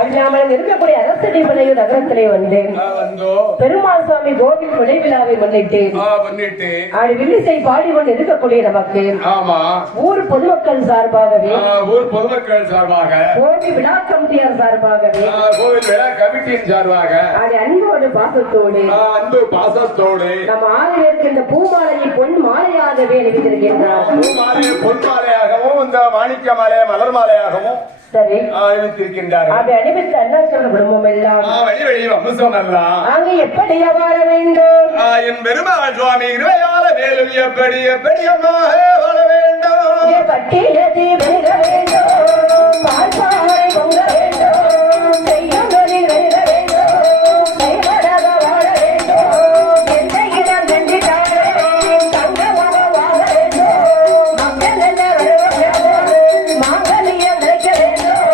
அல்லாமல் இருக்கக்கூடிய அரசடிப்படையும் நகரத்திலே வந்தேன். பெருமாள் சுவாமி கோவில் விளைவிழாவை முன்னிட்டு அது வில்லிசை பாடிக்கொண்டு இருக்கக்கூடிய நமக்கு ஊர் பொதுமக்கள் சார்பாகவே கோவில் விழா கமிட்டியார் சார்பாகவே கமிட்டியின் சார்பாக அது அன்போடு பாசத்தோடு நம்ம ஆலயத்திற்கு இந்த பூமாலையை பொன் மாலையாகவே அணிவித்திருக்கின்றார். பொன் மாலையாகவும் இந்த மாணிக்க மாலை மலர் மாலையாகவும் சரி அணிவித்திருக்கின்றார். அதை அணிவித்த அண்ணாச்சோட குடும்பம் எல்லாம் அங்க எப்படி வாழ வேண்டும்? என் பெருமாள் சுவாமி இருவையால மேலும் எப்படி எப்படியமாக வாழ வேண்டும்? பட்டியலதி வெல்ல வேண்டும், பால்பாறை பொங்க வேண்டும், செய்யும் தொழில் வெல்ல வேண்டும், செய்வதாக வாழ வேண்டும், எந்த இடம் கண்டிட்டாரே தங்கமாக வாழ வேண்டும், மக்கள் எல்லாம் மாங்கல்யம் நினைக்க வேண்டும்,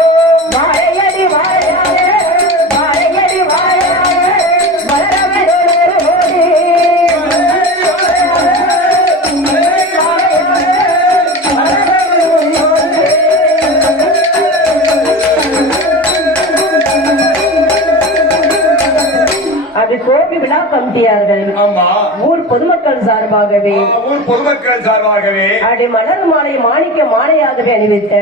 வாழையடி வாழையாக வாழையடி வாழையாக வளரவரோடு ஓடி அது கோபி விழா கமிட்டியார்கள் ஊர் பொதுமக்கள் சார்பாகவே அது மலர் மாலை மாணிக்க மாலையாகவே அணிவித்த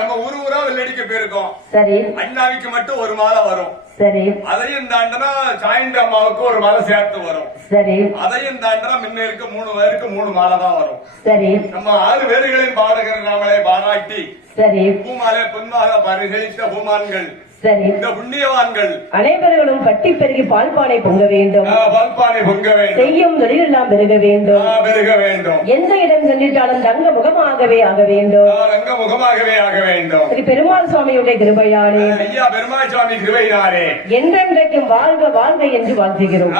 நம்ம ஊரா வெள்ளடிக்க போயிருக்கோம். சரி அண்ணாவிக்கு மட்டும் ஒரு மாலை வரும். சரி அதையும் தாண்டனா சாயந்த அம்மாவுக்கு ஒரு மாலை சேர்த்து வரும். சரி அதையும் தாண்டனா முன்ன இருக்க 3 பேருக்கு 3 மாலை தான் வரும். சரி நம்ம 6 பேர்களின் பாடகர் நாமளை பாராட்டி சரி பூமாலை பொன்மாக பரிசளித்த பூமான்கள் சரி இந்த புண்ணியவான்கள் அனைவர்களும் பட்டி பெருகி பால்பானை பொங்க வேண்டும், பால்பானை பொங்க வேண்டும், செய்யும் தொழிலெல்லாம் பெருக வேண்டும், எந்த இடம் சென்றிட்டாலும் தங்க முகமாகவே ஆக வேண்டும், தங்க முகமாகவே ஆக வேண்டும். ஸ்ரீ பெருமாள் சுவாமியுடைய கிருபையானே ஐயா பெருமாள் சுவாமி கிருபையினாரே என்றென்றைக்கும் வாழ்க வாழ்க என்று வாழ்த்துகிறோம்.